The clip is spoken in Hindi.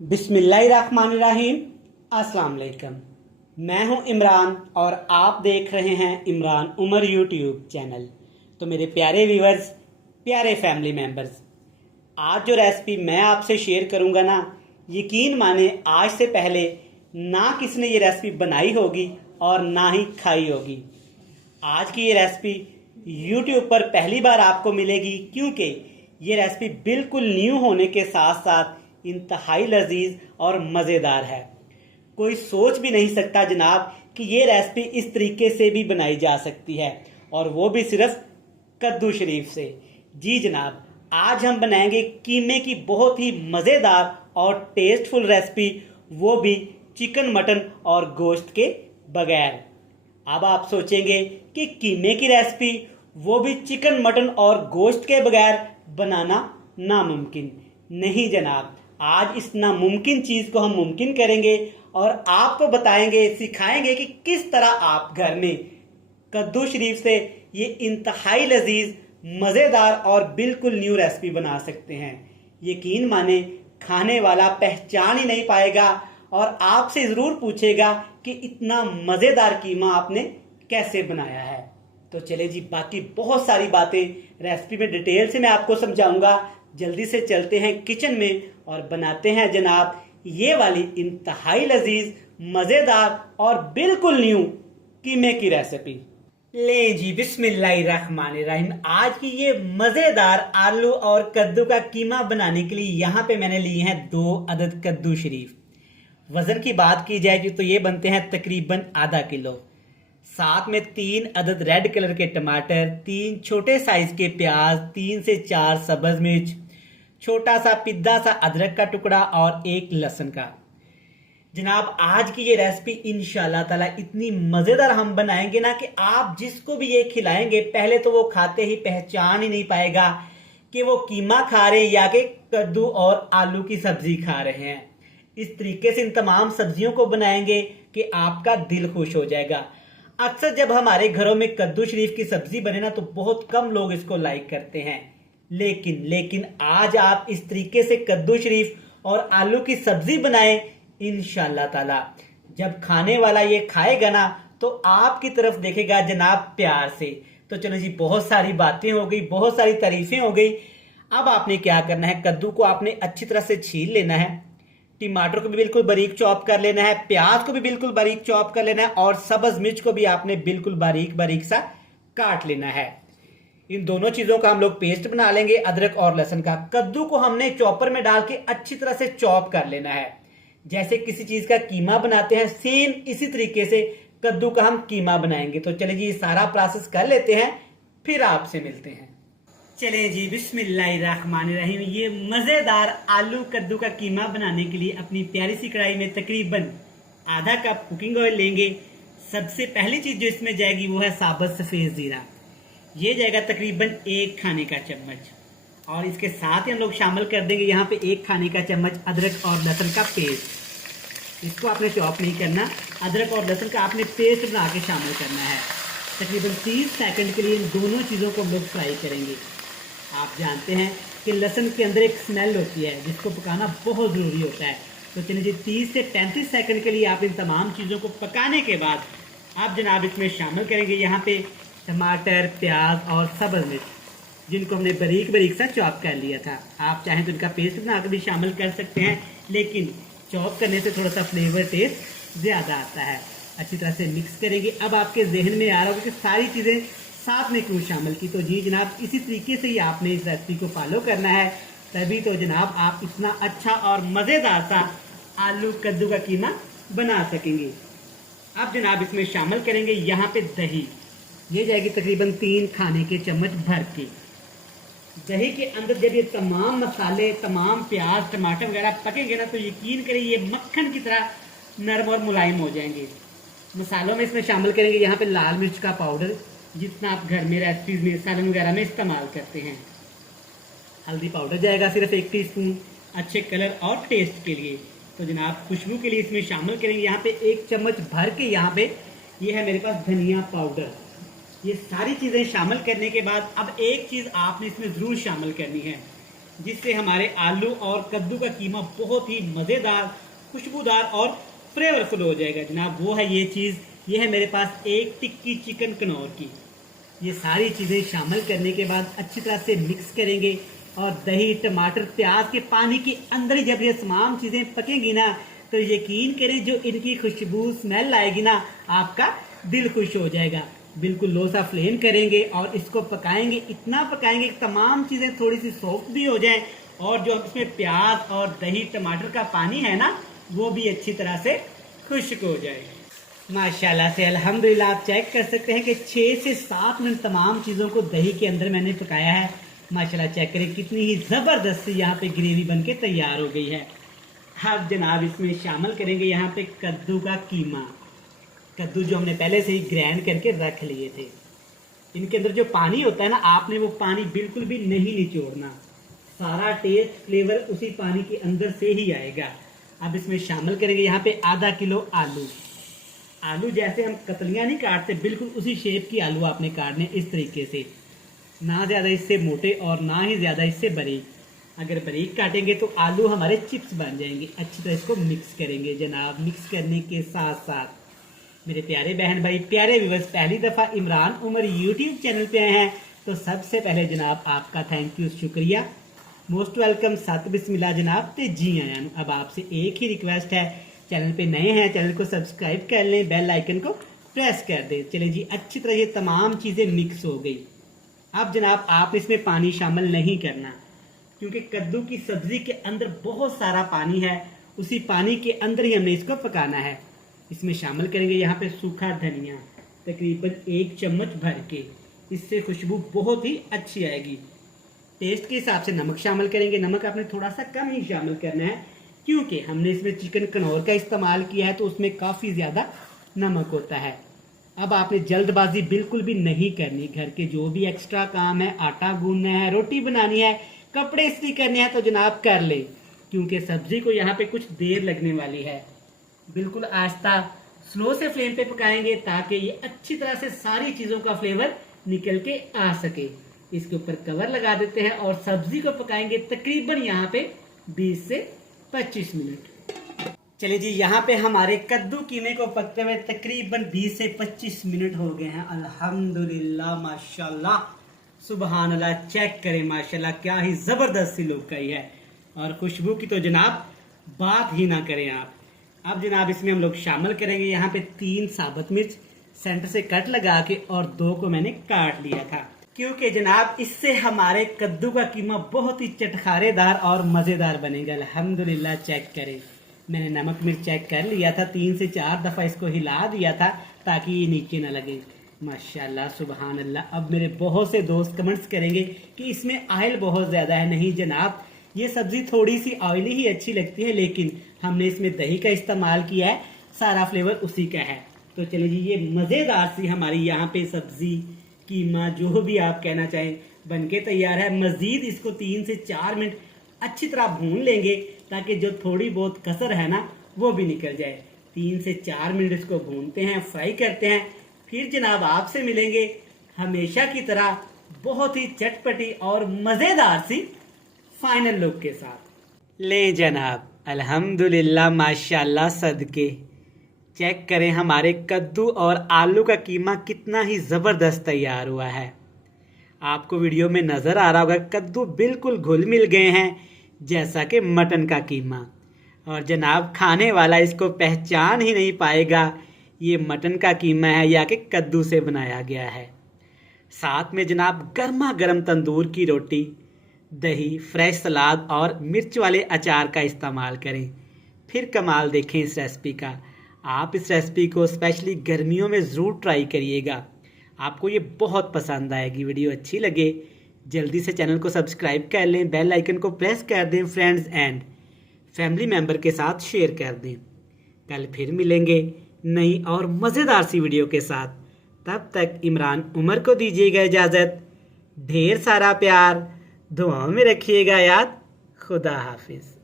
बिस्मिल्लाहिर्रहमानिर्रहीम। अस्सलाम वालेकुम। मैं हूं इमरान और आप देख रहे हैं इमरान उमर यूट्यूब चैनल। तो मेरे प्यारे व्यूअर्स, प्यारे फैमिली मेंबर्स, आज जो रेसिपी मैं आपसे शेयर करूंगा ना, यकीन माने आज से पहले ना किसी ने ये रेसिपी बनाई होगी और ना ही खाई होगी। आज की ये रेसिपी यूट्यूब पर पहली बार आपको मिलेगी, क्योंकि ये रेसिपी बिल्कुल न्यू होने के साथ साथ इंतहाई लजीज और मज़ेदार है। कोई सोच भी नहीं सकता जनाब कि ये रेसिपी इस तरीके से भी बनाई जा सकती है, और वो भी सिर्फ कद्दू शरीफ से। जी जनाब, आज हम बनाएंगे कीमे की बहुत ही मज़ेदार और टेस्टफुल रेसिपी, वो भी चिकन मटन और गोश्त के बगैर। अब आप सोचेंगे कि कीमे की रेसिपी, वो भी चिकन मटन और गोश्त के बगैर, बनाना नामुमकिन। नहीं जनाब, आज इस नामुमकिन चीज़ को हम मुमकिन करेंगे और आपको बताएंगे, सिखाएंगे कि किस तरह आप घर में कद्दू शरीफ से ये इंतहाई लजीज, मज़ेदार और बिल्कुल न्यू रेसिपी बना सकते हैं। यकीन माने खाने वाला पहचान ही नहीं पाएगा और आपसे ज़रूर पूछेगा कि इतना मज़ेदार कीमा आपने कैसे बनाया है। तो चले जी, बाकी बहुत सारी बातें रेसिपी में डिटेल से मैं आपको समझाऊंगा। जल्दी से चलते हैं किचन में और बनाते हैं जनाब ये वाली इंतहाई लजीज, मज़ेदार और बिल्कुल न्यू कीमे की रेसिपी। ले जी, बिस्मिल्लाहिर्रहमानिर्रहीम। आज की ये मज़ेदार आलू और कद्दू का कीमा बनाने के लिए यहाँ पे मैंने लिए हैं 2 अदद कद्दू शरीफ। वजन की बात की जाए तो ये बनते हैं तकरीबन आधा किलो। साथ में 3 अदद रेड कलर के टमाटर, 3 छोटे साइज के प्याज, 3 से 4 सब्ज मिर्च, छोटा सा पिद्दा सा अदरक का टुकड़ा और 1 लहसुन का। जनाब, आज की ये रेसिपी इंशाल्लाह ताला इतनी मजेदार हम बनाएंगे ना कि आप जिसको भी ये खिलाएंगे, पहले तो वो खाते ही पहचान ही नहीं पाएगा कि वो कीमा खा रहे हैं या कि कद्दू और आलू की सब्जी खा रहे हैं। इस तरीके से इन तमाम सब्जियों को बनाएंगे कि आपका दिल खुश हो जाएगा। अक्सर जब हमारे घरों में कद्दू शरीफ की सब्जी बने ना, तो बहुत कम लोग इसको लाइक करते हैं, लेकिन आज आप इस तरीके से कद्दू शरीफ और आलू की सब्जी बनाएं, इंशाल्लाह ताला जब खाने वाला ये खाएगा ना, तो आपकी तरफ देखेगा जनाब प्यार से। तो चलो जी, बहुत सारी बातें हो गई, बहुत सारी तारीफें हो गई। अब आपने क्या करना है, कद्दू को आपने अच्छी तरह से छील लेना है, टमाटर को भी बिल्कुल बारीक चॉप कर लेना है, प्याज को भी बिल्कुल बारीक चॉप कर लेना है, और सब्ज मिर्च को भी आपने बिल्कुल बारीक बारीक सा काट लेना है। इन दोनों चीजों का हम लोग पेस्ट बना लेंगे, अदरक और लहसुन का। कद्दू को हमने चॉपर में डाल के अच्छी तरह से चॉप कर लेना है। जैसे किसी चीज का कीमा बनाते हैं, सेम इसी तरीके से कद्दू का हम कीमा बनाएंगे। तो चलिए जी, सारा प्रोसेस कर लेते हैं, फिर आपसे मिलते हैं। चलें जी, बिस्मिल्लाहिर्रहमानिर्रहीम। ये मज़ेदार आलू कद्दू का कीमा बनाने के लिए अपनी प्यारी सी कढ़ाई में तकरीबन आधा कप कुकिंग ऑयल लेंगे। सबसे पहली चीज़ जो इसमें जाएगी वो है साबुत सफ़ेद ज़ीरा। ये जाएगा तकरीबन 1 खाने का चम्मच, और इसके साथ ही हम लोग शामिल कर देंगे यहाँ पे 1 खाने का चम्मच अदरक और लहसुन का पेस्ट। इसको आपने चॉप नहीं करना, अदरक और लहसुन का आपने पेस्ट बना के शामिल करना है। तकरीबन 30 सेकंड के लिए इन दोनों चीज़ों को हम लोग फ्राई करेंगे। आप जानते हैं कि लहसुन के अंदर एक स्मेल होती है जिसको पकाना बहुत ज़रूरी होता है। तो चलिए जी, 30 से 35 सेकंड के लिए आप इन तमाम चीज़ों को पकाने के बाद आप जनाब इसमें शामिल करेंगे यहाँ पे टमाटर, प्याज और सब्ज़ मिर्च, जिनको हमने बारीक बारीक सा चॉप कर लिया था। आप चाहें तो इनका पेस्ट बना कर भी शामिल कर सकते हैं, लेकिन चॉप करने से थोड़ा सा फ्लेवर टेस्ट ज़्यादा आता है। अच्छी तरह से मिक्स करेंगे। अब आपके जहन में आ रहा होगा कि सारी चीज़ें साथ में क्यों शामिल की। तो जी जनाब, इसी तरीके से ही आपने इस रेसिपी को फॉलो करना है, तभी तो जनाब आप इतना अच्छा और मज़ेदार सा आलू कद्दू का कीमा बना सकेंगे। अब जनाब इसमें शामिल करेंगे यहाँ पे दही। ये जाएगी तकरीबन 3 खाने के चम्मच भर के। दही के अंदर जब ये तमाम मसाले, तमाम प्याज, टमाटर वगैरह पकेंगे ना, तो यकीन करें ये मक्खन की तरह नरम और मुलायम हो जाएंगे। मसालों में इसमें शामिल करेंगे यहाँ पे लाल मिर्च का पाउडर, जितना आप घर में रेसिपीज में सालन वगैरह में इस्तेमाल करते हैं। हल्दी पाउडर जाएगा सिर्फ 1 टीस्पून, अच्छे कलर और टेस्ट के लिए। तो जनाब खुशबू के लिए इसमें शामिल करेंगे यहाँ पे 1 चम्मच भर के। यहाँ पे ये है मेरे पास धनिया पाउडर। ये सारी चीज़ें शामिल करने के बाद अब एक चीज़ आपने इसमें ज़रूर शामिल करनी है, जिससे हमारे आलू और कद्दू का कीमा बहुत ही मज़ेदार, खुशबूदार और फ्लेवरफुल हो जाएगा जनाब। वो है ये चीज़, ये है मेरे पास एक टिक्की चिकन कनौर की। ये सारी चीज़ें शामिल करने के बाद अच्छी तरह से मिक्स करेंगे और दही, टमाटर, प्याज के पानी के अंदर ही जब ये तमाम चीज़ें पकेंगी ना, तो यकीन करें जो इनकी खुशबू स्मेल आएगी ना, आपका दिल खुश हो जाएगा। बिल्कुल लो सा फ्लेम करेंगे और इसको पकाएंगे, इतना पकाएंगे कि तमाम चीज़ें थोड़ी सी सॉफ्ट भी हो जाएं और जो इसमें प्याज और दही, टमाटर का पानी है ना, वो भी अच्छी तरह से खुश्क हो जाए। माशाल्लाह से अल्हम्दुलिल्लाह आप चेक कर सकते हैं कि 6 से 7 मिनट तमाम चीज़ों को दही के अंदर मैंने पकाया है। माशाल्लाह चेक करें कितनी ही ज़बरदस्त यहाँ पे ग्रेवी बनके तैयार हो गई है। अब जनाब इसमें शामिल करेंगे यहाँ पे कद्दू का कीमा। कद्दू जो हमने पहले से ही ग्राइंड करके रख लिए थे। इनके अंदर जो पानी होता है ना, आपने वो पानी बिल्कुल भी नहीं निचोड़ना, सारा टेस्ट फ्लेवर उसी पानी के अंदर से ही आएगा। अब इसमें शामिल करेंगे यहाँ पे आधा किलो आलू। आलू जैसे हम कतलियाँ नहीं काटते, बिल्कुल उसी शेप की आलू आपने काटने, इस तरीके से, ना ज़्यादा इससे मोटे और ना ही ज़्यादा इससे बारीक। अगर बारीक काटेंगे तो आलू हमारे चिप्स बन जाएंगे। अच्छी तरह इसको मिक्स करेंगे जनाब। मिक्स करने के साथ साथ मेरे प्यारे बहन भाई, प्यारे व्यूअर्स, पहली दफ़ा इमरान उमर यूट्यूब चैनल पे आए हैं तो सबसे पहले जनाब आपका थैंक यू, शुक्रिया, मोस्ट वेलकम, सत बिस्मिल्लाह जनाब, ते जी आया। अब आपसे एक ही रिक्वेस्ट है, चैनल पे नए हैं चैनल को सब्सक्राइब कर लें, बेल आइकन को प्रेस कर दें। चलें जी, अच्छी तरह ये तमाम चीज़ें मिक्स हो गई। अब जनाब आप इसमें पानी शामिल नहीं करना, क्योंकि कद्दू की सब्जी के अंदर बहुत सारा पानी है, उसी पानी के अंदर ही हमने इसको पकाना है। इसमें शामिल करेंगे यहाँ पे सूखा धनिया, तकरीबन 1 चम्मच भर के, इससे खुशबू बहुत ही अच्छी आएगी। टेस्ट के हिसाब से नमक शामिल करेंगे। नमक आपने थोड़ा सा कम ही शामिल करना है, क्योंकि हमने इसमें चिकन कनौर का इस्तेमाल किया है तो उसमें काफ़ी ज़्यादा नमक होता है। अब आपने जल्दबाजी बिल्कुल भी नहीं करनी। घर के जो भी एक्स्ट्रा काम है, आटा गूंदना है, रोटी बनानी है, कपड़े इस्त्री करने हैं, तो जनाब कर ले, क्योंकि सब्जी को यहाँ पे कुछ देर लगने वाली है। बिल्कुल आहिस्ता स्लो से फ्लेम पे पकाएंगे ताकि ये अच्छी तरह से सारी चीज़ों का फ्लेवर निकल के आ सके। इसके ऊपर कवर लगा देते हैं और सब्जी को पकाएंगे तकरीबन यहाँ पे 20 से 25 मिनट। चलिए जी, यहाँ पे हमारे कद्दू कीमे को पकते हुए तकरीबन 20 से 25 मिनट हो गए हैं। अल्हम्दुलिल्लाह, माशाल्लाह, सुबहान अल्लाह। चेक करें माशाल्लाह, क्या ही ज़बरदस्त सी लुक आई है और खुशबू की तो जनाब बात ही ना करें आप। अब जनाब इसमें हम लोग शामिल करेंगे यहाँ पे 3 साबुत मिर्च सेंटर से कट लगा के, और 2 को मैंने काट लिया था, क्योंकि जनाब इससे हमारे कद्दू का कीमा बहुत ही चटखारेदार और मज़ेदार बनेगा। अल्हम्दुलिल्लाह चेक करें, मैंने नमक मिर्च चेक कर लिया था, 3 से 4 दफ़ा इसको हिला दिया था ताकि ये नीचे ना लगे। माशाल्लाह, सुबहान अल्लाह। अब मेरे बहुत से दोस्त कमेंट्स करेंगे कि इसमें ऑयल बहुत ज़्यादा है। नहीं जनाब, ये सब्ज़ी थोड़ी सी ऑयली ही अच्छी लगती है, लेकिन हमने इसमें दही का इस्तेमाल किया है, सारा फ्लेवर उसी का है। तो चलिए जी, ये मज़ेदार सी हमारी यहाँ पे सब्ज़ी, कीमा, जो भी आप कहना चाहें, बनके तैयार है। मज़ीद इसको 3 से 4 मिनट अच्छी तरह भून लेंगे ताकि जो थोड़ी बहुत कसर है ना, वो भी निकल जाए। 3 से 4 मिनट इसको भूनते हैं, फ्राई करते हैं, फिर जनाब आपसे मिलेंगे हमेशा की तरह बहुत ही चटपटी और मज़ेदार सी फाइनल लुक के साथ। ले जनाब, अल्हम्दुलिल्लाह, माशाल्लाह, सदके। चेक करें हमारे कद्दू और आलू का कीमा कितना ही ज़बरदस्त तैयार हुआ है। आपको वीडियो में नज़र आ रहा होगा कद्दू बिल्कुल घुल मिल गए हैं जैसा कि मटन का कीमा, और जनाब खाने वाला इसको पहचान ही नहीं पाएगा ये मटन का कीमा है या कि कद्दू से बनाया गया है। साथ में जनाब गर्मा गर्म तंदूर की रोटी, दही, फ्रेश सलाद और मिर्च वाले अचार का इस्तेमाल करें। फिर कमाल देखें इस रेसिपी का। आप इस रेसिपी को स्पेशली गर्मियों में ज़रूर ट्राई करिएगा, आपको ये बहुत पसंद आएगी। वीडियो अच्छी लगे जल्दी से चैनल को सब्सक्राइब कर लें, बेल आइकन को प्रेस कर दें, फ्रेंड्स एंड फैमिली मेम्बर के साथ शेयर कर दें। कल फिर मिलेंगे नई और मज़ेदार सी वीडियो के साथ। तब तक इमरान उमर को दीजिएगा इजाज़त। ढेर सारा प्यार, दुआओं में रखिएगा याद। खुदा हाफिज़।